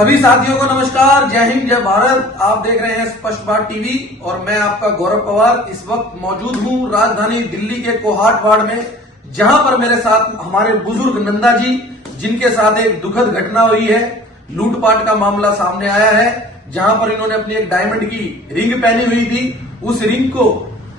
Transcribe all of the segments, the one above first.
सभी साथियों को नमस्कार, जय हिंद, जय भारत। आप देख रहे हैं स्पष्ट बात टीवी और मैं आपका गौरव पवार इस वक्त मौजूद हूं राजधानी दिल्ली के कोहाट वार्ड में, जहां पर मेरे साथ हमारे बुजुर्ग नंदा जी, जिनके साथ एक दुखद घटना हुई है। लूटपाट का मामला सामने आया है, जहां पर इन्होंने अपनी एक डायमंड की रिंग पहनी हुई थी। उस रिंग को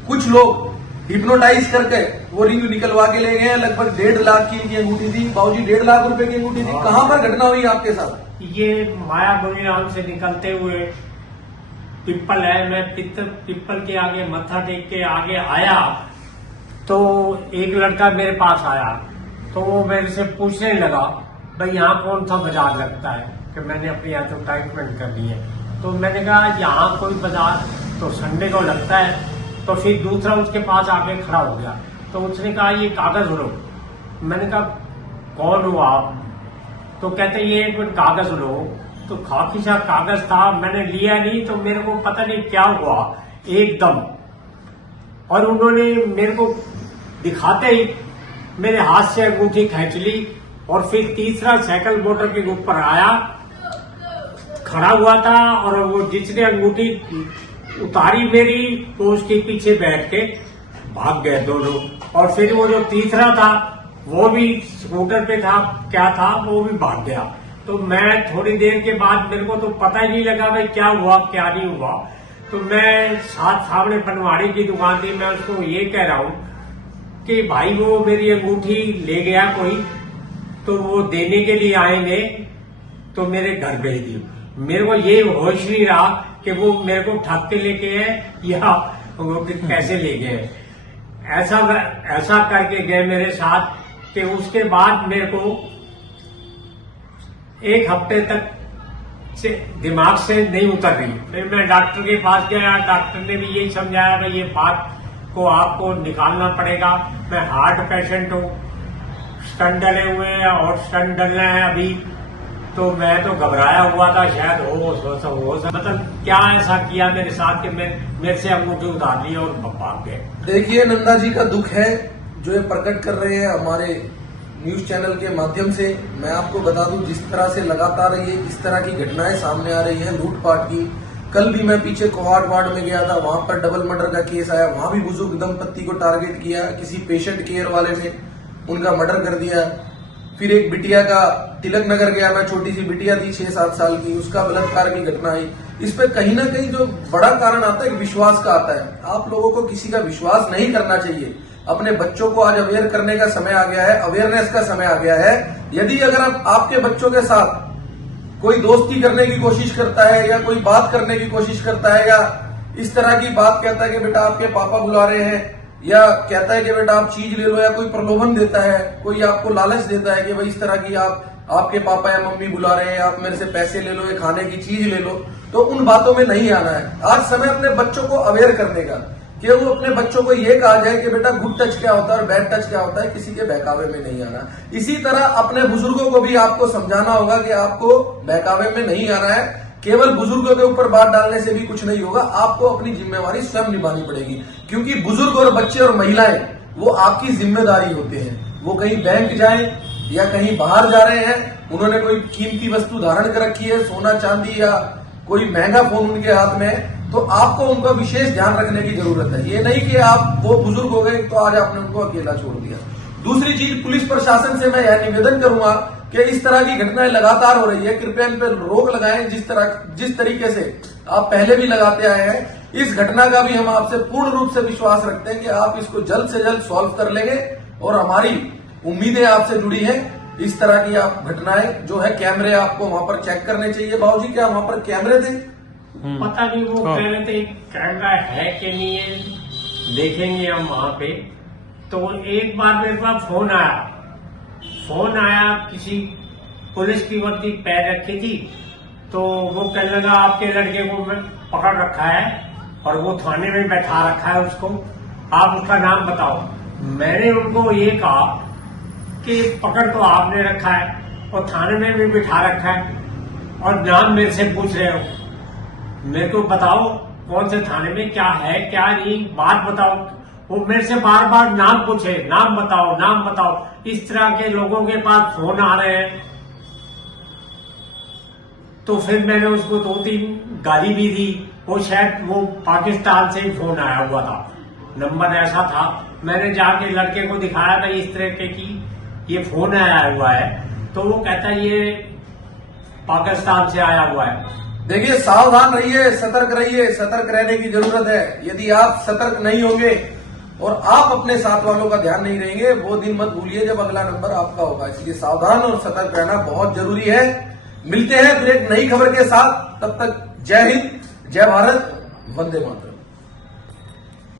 कुछ लोग हिप्नोटाइज करके वो रिंग निकलवा के ले गए। लगभग 1.5 लाख की इनकी अंगूठी थी। बाबूजी 1.5 लाख रुपए की अंगूठी थी। कहां पर घटना हुई आपके साथ? ये मायाबुरी नाम से निकलते हुए पिपल है, मैं पिपल के आगे मत्था टेक के आगे आया तो एक लड़का मेरे पास आया तो वो मेरे से पूछने लगा, भाई यहाँ कौन सा बाजार लगता है, कि मैंने अपनी एडवर्टाइजमेंट कर दी है। तो मैंने कहा यहाँ कोई बाजार तो संडे को लगता है। तो फिर दूसरा उसके पास आके खड़ा हो गया तो उसने कहा ये कागज लो। मैंने कहा कौन हो आप? तो कहते ये एक मिनट कागज लो। तो खाकी सा कागज था, मैंने लिया नहीं तो मेरे को पता नहीं क्या हुआ एकदम, और उन्होंने मेरे को दिखाते ही मेरे हाथ से अंगूठी खींच ली और फिर तीसरा साइकिल मोटर के ऊपर आया, खड़ा हुआ था और वो जिसने अंगूठी उतारी मेरी तो उसके पीछे बैठ के भाग गए दोनों। और फिर वो जो तीसरा था वो भी स्कूटर पे था, क्या था, वो भी भाग गया। तो मैं थोड़ी देर के बाद, मेरे को तो पता ही नहीं लगा भाई क्या हुआ क्या नहीं हुआ। तो मैं सामने पनवाड़ी की दुकान थी, मैं उसको ये कह रहा हूँ कि भाई वो मेरी अंगूठी ले गया कोई, तो वो देने के लिए आएंगे तो मेरे घर भेज दियो। मेरे को ये होश नहीं रहा कि वो मेरे को ठग के लेके गए या वो कैसे ले गए। ऐसा करके गए मेरे साथ कि उसके बाद मेरे को एक हफ्ते तक से दिमाग से नहीं उतर रही। फिर मैं डॉक्टर के पास गया, डॉक्टर ने भी यही समझाया कि ये बात को आपको निकालना पड़ेगा। मैं हार्ट पेशेंट हूँ, स्टंट डले हुए हैं और स्टंट डलना है अभी। तो मैं तो घबराया हुआ था, शायद हो मतलब क्या ऐसा किया मेरे साथ कि मेरे से अंगूठी उतार ली और भाग गए। देखिए, नंदा जी का दुख है जो ये प्रकट कर रहे हैं हमारे न्यूज चैनल के माध्यम से। मैं आपको बता दूं, जिस तरह से लगातार ये इस तरह की घटनाएं सामने आ रही हैं लूटपाट की। कल भी मैं पीछे कोहाट वार्ड में गया था, वहां पर डबल मर्डर का केस आया। वहां भी बुजुर्ग दंपत्ति को टारगेट किया, किसी पेशेंट केयर वाले ने उनका मर्डर कर दिया। फिर एक बिटिया का तिलक नगर गया मैं, छोटी सी बिटिया थी 6-7 साल की, उसका बलात्कार की घटना आई। इस पे कहीं ना कहीं जो बड़ा कारण आता है विश्वास का आता है। आप लोगों को किसी का विश्वास नहीं करना चाहिए। अपने बच्चों को आज अवेयर करने का समय आ गया है, अवेयरनेस का समय आ गया है। यदि अगर आपके बच्चों के साथ कोई दोस्ती करने की कोशिश करता है या कोई बात करने की कोशिश करता है या इस तरह की बात कहता है कि बेटा आपके पापा बुला रहे हैं, या कहता है कि बेटा आप चीज ले लो, या कोई प्रलोभन देता है, कोई आपको लालच देता है कि भाई इस तरह की आपके पापा या मम्मी बुला रहे हैं, आप मेरे से पैसे ले लो या खाने की चीज ले लो, तो उन बातों में नहीं आना है। आज समय अपने बच्चों को अवेयर करने का, कि वो अपने बच्चों को ये कहा जाए कि बेटा गुड टच क्या होता है और बैड टच क्या होता है, किसी के बहकावे में नहीं आना। इसी तरह अपने बुजुर्गों को भी आपको समझाना होगा कि आपको बहकावे में नहीं आना है। केवल बुजुर्गों के ऊपर बात डालने से भी कुछ नहीं होगा, आपको अपनी जिम्मेवारी स्वयं निभानी पड़ेगी। क्योंकि बुजुर्ग और बच्चे और महिलाएं वो आपकी जिम्मेदारी होते हैं। वो कहीं बैंक जाएं या कहीं बाहर जा रहे हैं, उन्होंने कोई कीमती वस्तु धारण कर रखी है, सोना चांदी या कोई महंगा फोन उनके हाथ में है, तो आपको उनका विशेष ध्यान रखने की जरूरत है। ये नहीं कि आप वो बुजुर्ग हो गए तो आज आपने उनको अकेला छोड़ दिया। दूसरी चीज, पुलिस प्रशासन से मैं यह निवेदन करूंगा कि इस तरह की घटनाएं लगातार हो रही है, कृपया इन पर रोक लगाएं। जिस तरीके से आप पहले भी लगाते आए हैं, इस घटना का भी हम आपसे पूर्ण रूप से विश्वास रखते हैं कि आप इसको जल्द से जल्द सॉल्व कर लेंगे और हमारी उम्मीदें आपसे जुड़ी हैं। इस तरह की आप घटनाएं जो है, कैमरे आपको वहां पर चेक करने चाहिए। बाबूजी, क्या वहां पर कैमरे थे? पता नहीं, वो कह रहे थे कैमरा है कि नहीं है, देखेंगे हम वहां पे। तो एक बार मेरे पास फोन आया, किसी पुलिस की वर्दी पैर रखी थी, तो वो कहने लगा आपके लड़के को मैं पकड़ रखा है और वो थाने में बैठा रखा है उसको, आप उसका नाम बताओ। मैंने उनको ये कहा कि पकड़ तो आपने रखा है और थाने में भी बिठा रखा है और नाम मेरे से पूछ रहे हो। मेरे को बताओ कौन से थाने में क्या है क्या नहीं, बात बताओ। वो मेरे से बार बार नाम पूछे, नाम बताओ नाम बताओ। इस तरह के लोगों के पास फोन आ रहे हैं तो फिर मैंने उसको 2-3 गाली भी दी। वो शायद वो पाकिस्तान से ही फोन आया हुआ था, नंबर ऐसा था। मैंने जाके लड़के को दिखाया था इस तरह के की ये फोन आया हुआ है, तो वो कहता है ये पाकिस्तान से आया हुआ है। देखिए, सावधान रहिए, सतर्क रहिए, सतर्क रहने की जरूरत है। यदि आप सतर्क नहीं होंगे और आप अपने साथ वालों का ध्यान नहीं रहेंगे, वो दिन मत भूलिए जब अगला नंबर आपका होगा। इसलिए सावधान और सतर्क रहना बहुत जरूरी है। मिलते हैं फिर एक नई खबर के साथ, तब तक जय हिंद, जय भारत, वंदे मातरम।